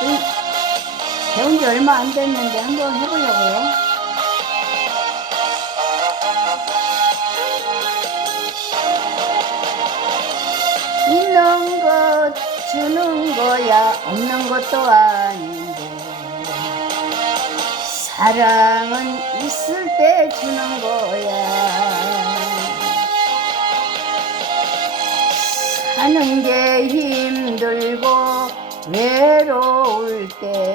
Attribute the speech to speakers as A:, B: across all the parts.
A: 음, 배운 지 얼마 안 됐는데 한번 해보려고요. 있는 것 주는 거야 없는 것도 아닌데 사랑은 있을 때 주는 거야 사는 게 힘들고 외로울 때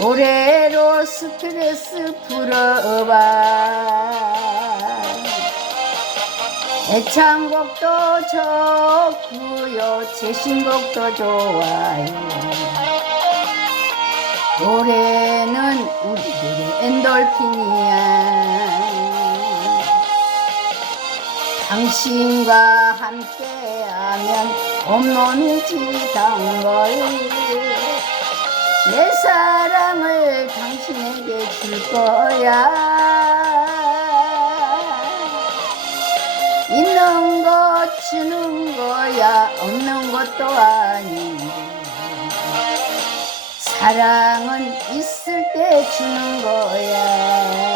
A: 노래로 스트레스 풀어봐. 애창곡도 좋고요. 최신곡도 좋아요. 노래는 우리들의 엔돌핀이야 당신과 함께하면 홈런이 지단걸. 내 사랑을 당신에게 줄 거야. 있는 것 주는 거야. 없는 것도 아닌데 사랑은 있을 때 주는 거야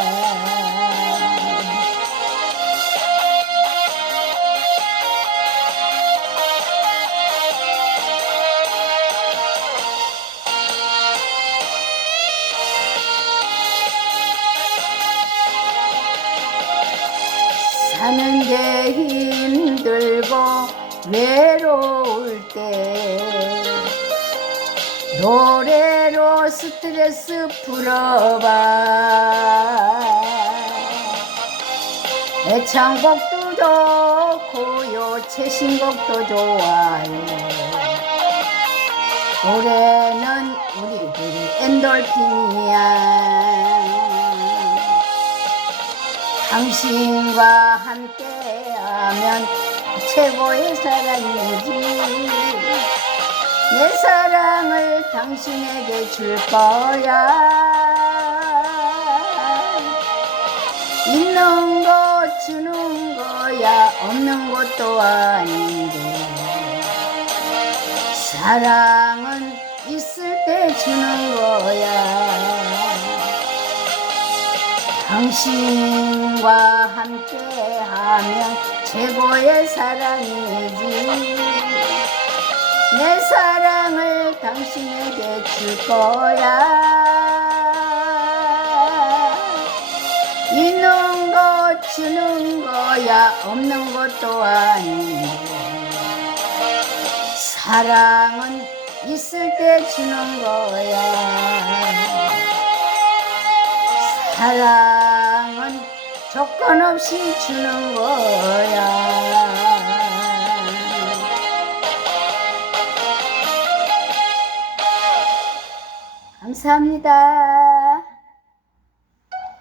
A: 사는 게 힘들고 외로울 때 노래로 스트레스 풀어봐. 애창곡도 좋고요 최신곡도 좋아요 노래는 우리들의 엔돌핀이야. 당신과 최고의 사랑이지. 내 사랑을 당신에게 줄 거야. 있는 것 주는 거야. 없는 것도 아닌데. 사랑은 있을 때 주는 거야 당신과 함께하면 최고의 사랑이지. 내 사랑을 당신에게 줄 거야. 있는 것 주는 거야 없는 것도 아닌데 사랑은 있을 때 주는 거야. 사랑은 조건 없이 주는 거야. 감사합니다.